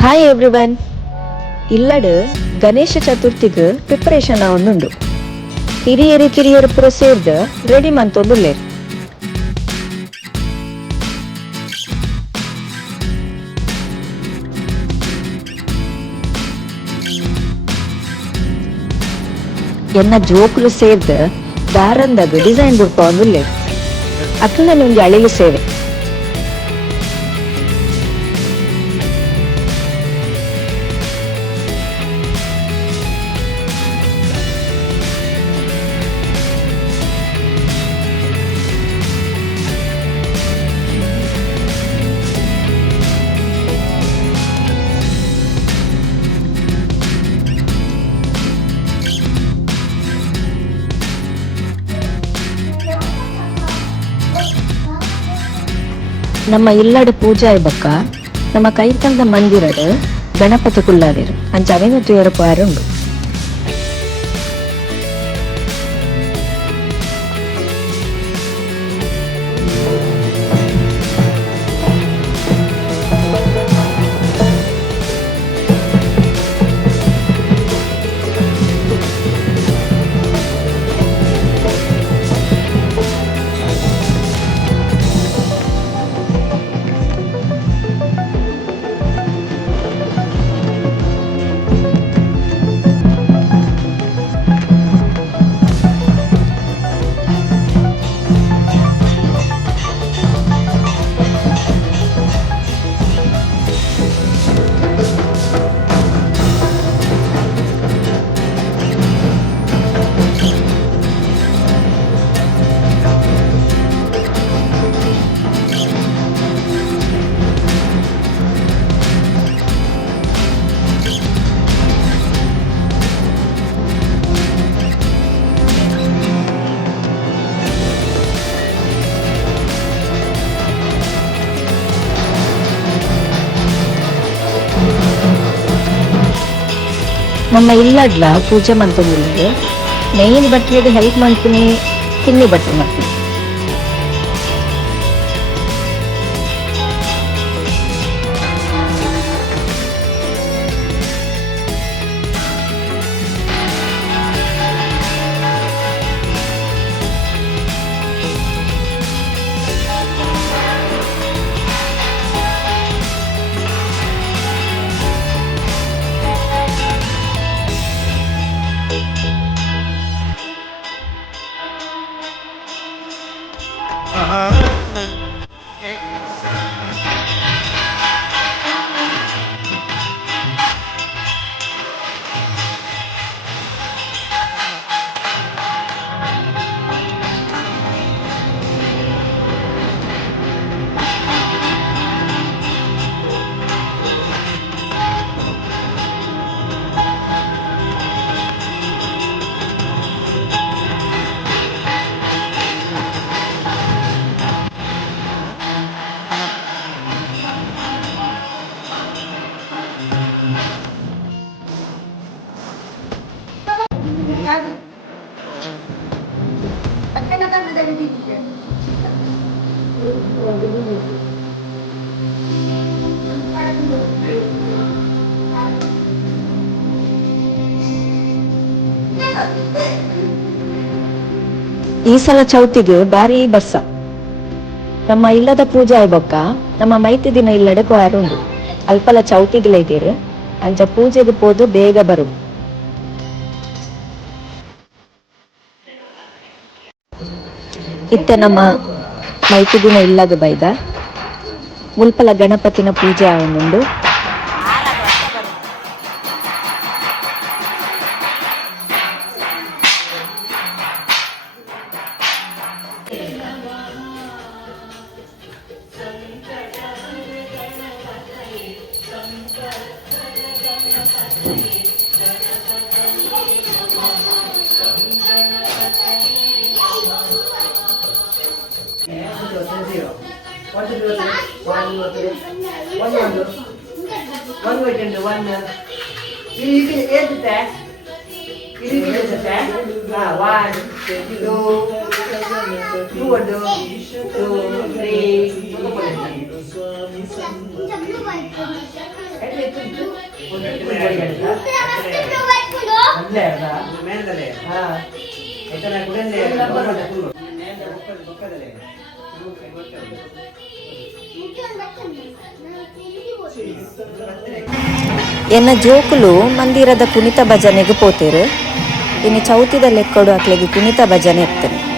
Hi everyone. ಇಲ್ಲಡು ಗಣೇಶ ಚತುರ್ಥಿಗ್ preparation ಆವೊಂದುಂಡು. ಹಿರಿಯರು ಕಿರಿಯರು ಪೂರ ಸೇರ್ದು ರೆಡಿ ಮಂತೊಂದುಲ್ಲೆರ್. ಎನ್ನ ಜೋಕುಲು ಸೇರ್ದು ದಾರಂದಾಗ ಡಿಸೈನ್ ಬುಡ್ಪವೊಂದುಲ್ಲೆರ್. ಅಕ್ಲೆನ ಒಂಜಿ ಅಳಿಲು ಸೇವೆ. ನಮ್ಮ ಇಲ್ಲಡ ಪೂಜಾ ಬೊಕ್ಕ ನಮ್ಮ ಕೈತಂದ ಮಂದಿರಡ್ ಗಣಪತಿ ಕುಲ್ಲಾದೆರ್ ಅಂಚ ಅವೆನ ತೂಯರ ಪಾರುಂಡು. ನಮ್ಮ ಇಲ್ಲಡ್ಲ ಪೂಜೆ ಮಂತೊಂದುಲ್ಲೆರ್ ಮೇಯ್ನ್ ಬಟ್ಟೆಗ್ ಹೆಲ್ಪ್ ಮಾಡ್ತೀನಿ, ಕಿನ್ನಿ ಬಟ್ಟೆ ಮಾಡ್ತೀನಿ. ಈ ಸಲ ಚೌತಿಗೆ ಬಾರಿ ಬಸ್ಸ. ನಮ್ಮ ಇಲ್ಲದ ಪೂಜೆ ಆಯ್ಬೊಕ್ಕ ನಮ್ಮ ಮೈತಿ ದಿನ ಇಲ್ಲಡೆ ಕೊಯಾರುಂಡು. ಅಲ್ಪಲ ಚೌತಿಗ್ಲೇಗೇರು ಅಂಚ ಪೂಜೆಗೆ ಪೋದು ಬೇಗ ಬರು. ಇತ್ತೆ ನಮ್ಮ ಮೈತಿ ದಿನ ಇಲ್ಲದ ಬೈದ ಮುಲ್ಪಲ ಗಣಪತಿನ ಪೂಜೆ ಆವೊಂದುಂಡು. What to do? One, one we can do one. You can add that. You can add that. One, two, three. ಎನ್ನ ಜೋಕುಲು ಮಂದಿರದ ಕುಣಿತ ಭಜನೆಗೆ ಪೋತೇರು. ಇನ್ನು ಚೌತಿದ ಲೆಕ್ಕೊಡು ಅಕ್ಲೆಗೆ ಕುಣಿತ ಭಜನೆ ಇರ್ತೇನೆ.